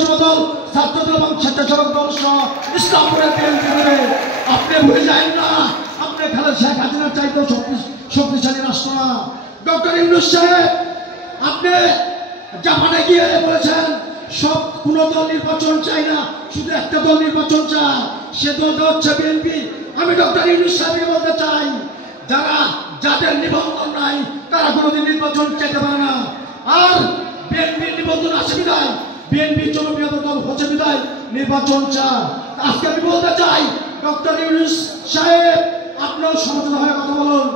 যুবদল, ছাত্রদল এবং স্বেচ্ছাসেবক দল সহ ইসলামপুরের বিএনপি করে আপনি ভুলে যান না, আপনি শেখ হাসিনার চাইতেও শক্তিশালী রাষ্ট্র না। ডক্টর ইউনূস সাহেব আপনি জাপানে গিয়ে বলেছেন সব কোন দল নির্বাচন চাই না, শুধু একটা দল নির্বাচন চায়, সে দলটা হচ্ছে বিএনপি। আমি ডক্টর ইউনূস সাহেবকে বলতে চাই, যাদের নিবন্ধন নাই তারা কোনোদিন নির্বাচন চাইতে পারে না। আর বিএনপির নিবন্ধন আছে বিদায়, বিএনপি জনপ্রিয় দল হচ্ছে বিদায় নির্বাচন চায়। আজকে আমি বলতে চাই ডক্টর ইউনূস সাহেব আপনার সচেতন হয়ে কথা বলুন।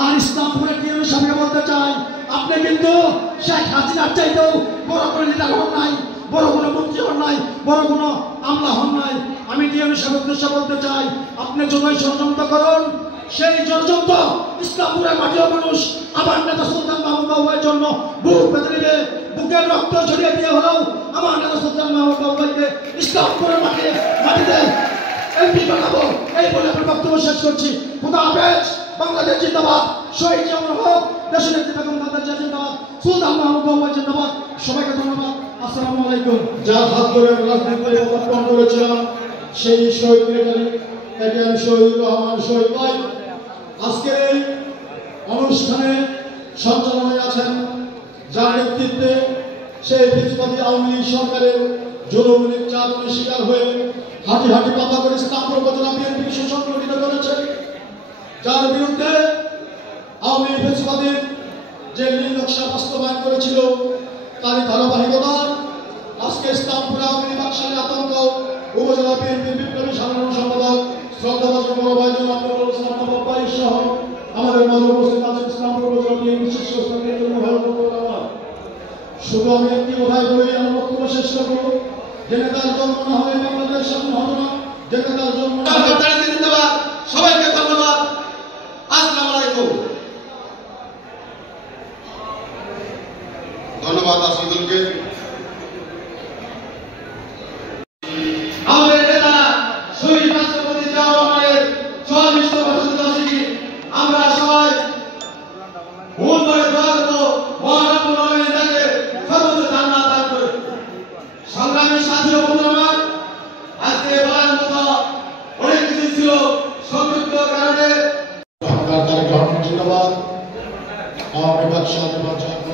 আর ইসলামপুরের ইউনূস সাহেবকে বলতে চাই, আপনি কিন্তু শেখ হাসিনার চাইতেও বড় কোনো লিডার হন নাই, বড় কোনো মন্ত্রী হন নাই, বড় কোনো আমলা হন নাই। আমি ইউনূস সাহেবের উদ্দেশ্যে বলতে চাই, আপনি যতই ষড়যন্ত্র করুন, সেই ষড়যন্ত্র ইসলামপুরের মাটির মানুষ আমার নেতা সুলতান মাহমুদ বাবুর জন্য বুক পেতে নেবে, বুকের রক্ত ছড়িয়ে দিয়ে হলেও আমার নেতা সুলতান মাহমুদ বাবুকে ইসলামপুরের মাটিতে এমপি বানাবো। এই বলে আমার বক্তব্য শেষ করছি। খোদা হাফেজ। বাংলাদেশ জিন্দাবাদ। শহীদ জিয়াউর রহমান, দেশের নেত্রী বেগম খালেদা জিয়া জিন্দাবাদ, সুলতান মাহমুদ বাবু জিন্দাবাদ। সবাইকে ধন্যবাদ। আসসালামু আলাইকুম। যার হাত ধরে রাজনীতিতে পদার্পণ করেছিলাম সেই শহীদ ব্রিগেডিয়ার শহীদুর রহমান শহীদ ভাই আজকের এই অনুষ্ঠানে সঞ্চালনায় আছেন, যার নেতৃত্বে সেই ফিসপাতি আওয়ামী লীগ সরকারের জুলুম নির্যাতনের শিকার হয়ে হাঁটি হাঁটি পাতা করে ইসলামপুর উপজেলা বিএনপি সুসংগঠিত করেছে, যার বিরুদ্ধে আওয়ামী লীগ ফিসপাতির যে নীল নকশা বাস্তবায়ন করেছিল তারই ধারাবাহিকতা আজকে ইসলামপুর আওয়ামী লীগ বাকশালী আতঙ্ক উপজেলা বিএনপির বিপ্লবী সাধারণ সম্পাদক শ্রদ্ধাভাজন বড় ভাই জনাব নজরুল ইসলাম নবাব ভাই সহ আমাদের মাঝে উপস্থিত আছেন ইসলামপুর উপজেলা বিএনপির শীর্ষস্থানীয় আমার। শুধু আমি একটি কথাই বলি, আমার বক্তব্য শেষ করব, যে নেতার জন্ম না হলে বাংলাদেশ স্বাধীন হবে না, যে নেতার জন্ম না হলে ধন্যবাদ। সবাইকে ধন্যবাদ। আসসালামু আলাইকুম। ধন্যবাদ আসিদুলকে। আমাদের নেতা শহীদ রাষ্ট্রপতি জিয়াউর রহমানের 44তম বার্ষিকী আমরা সবাই ভুল করে দোয়া করব, মহান রব্বুল আলামিন তাকে সর্বোচ্চ জান্নাত দান করে। সংগ্রামের সাথী ও বন্ধু আমার, আজকে বলার মতো অনেক কিছু ছিল, সংযুক্ত কারণে জিন্দাবাদ। আওয়ামী বাকশালী পঞ্চায়েত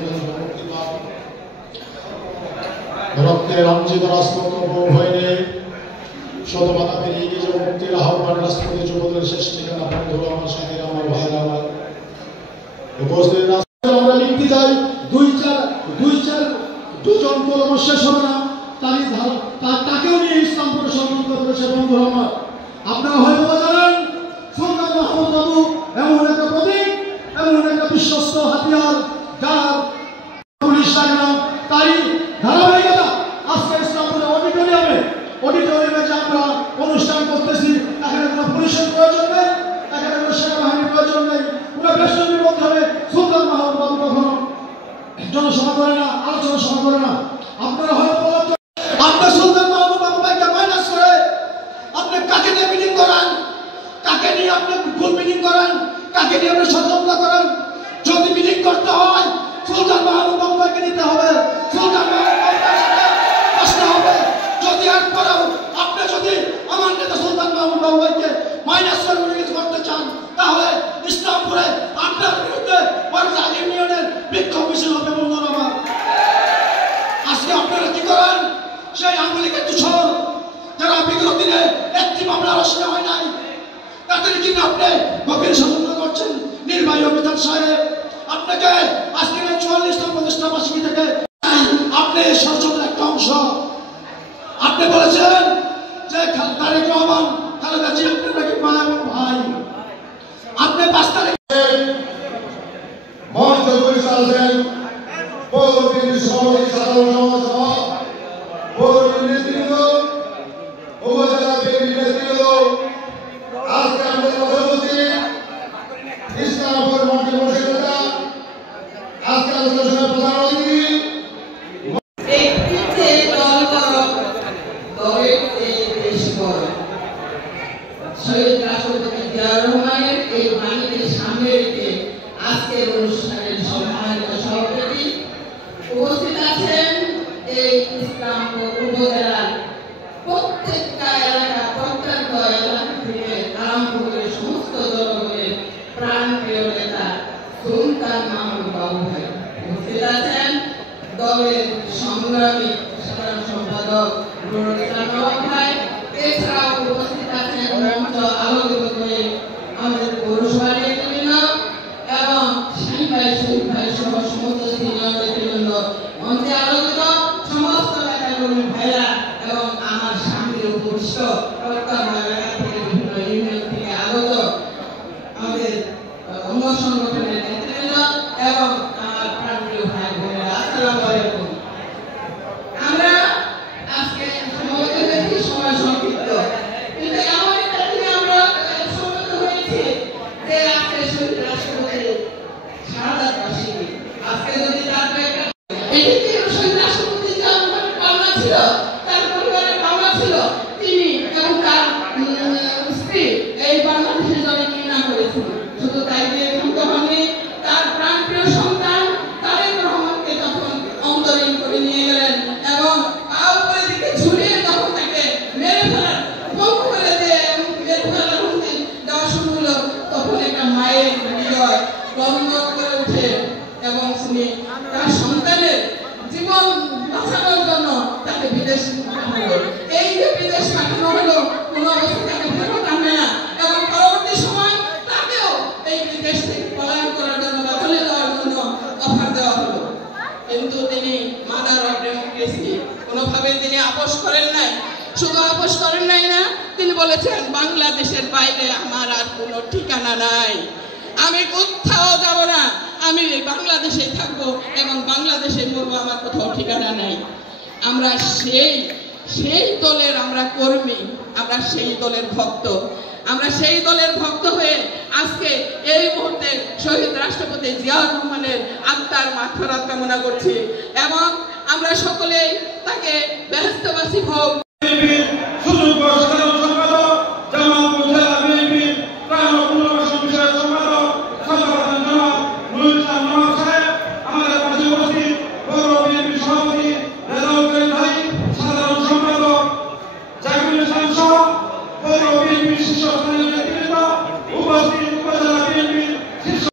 রক্তে রঞ্জিত রাজপথ হয়ে শত বাধা পেরিয়ে গিয়ে মুক্তির আহ্বান রাষ্ট্রপতি যুবদলের শেষ ঠিকানা বন্ধু আমার সাথে আমার ভাইরা আমার উপস্থিত আমরা লিখতে চাই দুজন কলম শেষ হবে না, তাকেও নিয়ে ইসলামপুরে ষড়যন্ত্র করেছে বন্ধু আমার। আপনারা হয়তো জানেন সুলতান মাহমুদ বাবু এমন একটা প্রতীক, এমন একটা বিশ্বস্ত হাতিয়ার, যার পুলিশ লাগে না, তাই ধারাবাহিকতা আজকে ইসলামপুরে অডিটোরিয়ামে যে আমরা অনুষ্ঠান করতেছি, এখানে কোনো পুলিশের প্রয়োজন নেই, এখানে কোনো সেনাবাহিনীর প্রয়োজন নেই, পুরো বেষ্টনীর মধ্যে সুলতান মাহমুদ বাবু কখনো জনসভা করে না, আলোচনা সভা করে না। আপনারা হয়তো আপনার সুলতান মাহমুদ বাবু ভাইকে মাইনাস করে আপনি কাকে নিয়ে মিটিং করেন, কাকে নিয়ে আপনি ভুল মিটিং করেন, কাকে নিয়ে আপনি ষড়যন্ত্র করেন। যদি মিটিং করতে হয় সুলতান মাহমুদ বাবু ভাইকে নিতে হবে, সুলতান মাহমুদ বাবু ভাইকে আসতে হবে। যদি এরপরেও আপনি যদি আমার নেতা সুলতান মাহমুদ বাবু ভাইকে মাইনাস করে কিছু করতে চান, তাহলে ইসলামপুরে আপনার বিরুদ্ধে ইউনিয়নের বিক্ষোভ মিছিল হবে বন্ধুরা আমার। আজকে আপনারা কি করেন, সেই আওয়ামী লীগের দূষণ যারা বিগত দিনে একটি মামলা রচনা হয় নাই, তাদের কিনা আপনি গভীর ষড়যন্ত্র করছেন। নির্বাহী অভিযান সাহেব, আপনাকে আজকে 44তম প্রতিষ্ঠা বার্ষিকী থেকে আপনি ষড়যন্ত্রের একটা অংশ। আপনি বলেছেন যে তারেক রহমান খালেদা জিয়া আপনার নাকি মা এবং ভাই। আপনি 5 তারিখ মঞ্চ পরিচালকের পৌরপিন্ডি সভাপতি সাধারণ সমাজ পৌরপিন্ডি নেতৃত্ব উপজেলা বিএনপি নেতৃত্ব আজকে আমাদের কথা বলছি ইসলামপুর মঞ্চে বসে আজকে আলোচনার প্রধান অতিথি শহীদ রাষ্ট্রপতি জিয়াউর রহমানের এই বাহিনীর সামনে রেখে আজকের অনুষ্ঠানের সম্মানিত সম্পাদক ভাই, এছাড়াও উপস্থিত আছেন মঞ্চ আলোকিত করে আমাদের পৌরসভা নেতৃবৃন্দ এবং শাহী ভাই, শহীদ ভাই সহ সমস্ত সিনিয়র নেতৃবৃন্দ, মঞ্চে আলোকিত সমস্ত নেতাকর্মী ভাইরা এবং আমার সামনে উপবিষ্ট প্রত্যন্ত এলাকা থেকে বিভিন্ন ইউনিয়ন থেকে আগত আমাদের অঙ্গ সংগঠনের নেতৃবৃন্দ এবং আমার প্রাণপ্রিয় ভাই বোনেরা, আসসালামু আলাইকুম। আমরা আজকে সমবেত হয়েছি, সময় সংক্ষিপ্ত, কিন্তু এমন একটা দিনে আমরা সমবেত হয়েছি যে আজকে শহীদ রাষ্ট্রপতি শাহাদাত বার্ষিকী। আজকে যদি তার এটি শহীদ রাষ্ট্রপতি যার পাওনা ছিল, তার পরিবারের পাওনা ছিল, তিনি এবং তার স্ত্রী এই বাংলাদেশের জন্য কি না করেছিল। শুধু তাই দিয়ে ক্ষান্ত হননি, তার প্রাণপ্রিয় সন্তান তারেক রহমানকে যখন অন্তরীণ করে নিয়ে গেলেন এবং উপরের দিকে ঝুলিয়ে যখন তাকে মেরে ফেলার বন্ধ করে দিয়ে এবং মেরে ফেলার হুমকি দেওয়া শুরু হলো, তখন একটা মায়ের হৃদয় বন্ধ করে উঠে এবং তিনি তার সন্তানের জীবন বাঁচানোর জন্য তাকে বিদেশ পাঠানো হলো। এই যে বিদেশ পাঠানো হলো, কোনো অবস্থা তাকে ফেরত আনবে না এবং পরবর্তী সময় তাকেও এই বিদেশ থেকে পলায়ন করার জন্য বা চলে যাওয়ার জন্য অফার দেওয়া হলো। কিন্তু তিনি মাদার অফ ডেমোক্রেসি কোনোভাবে তিনি আপোষ করেন নাই। শুধু আপোষ করেন নাই না, তিনি বলেছেন বাংলাদেশের বাইরে আমার আর কোনো ঠিকানা নাই, আমি কোথাও যাব না, আমি এই বাংলাদেশেই থাকবো এবং বাংলাদেশে মরবো, আমার কোথাও ঠিকানা নেই। আমরা সেই দলের আমরা কর্মী, আমরা সেই দলের ভক্ত, আমরা সেই দলের ভক্ত হয়ে আজকে এই মুহূর্তে শহীদ রাষ্ট্রপতি জিয়াউর রহমানের আত্মার মাগফিরাত কামনা করছি এবং আমরা সকলেই তাকে বেহেশতবাসী হোক।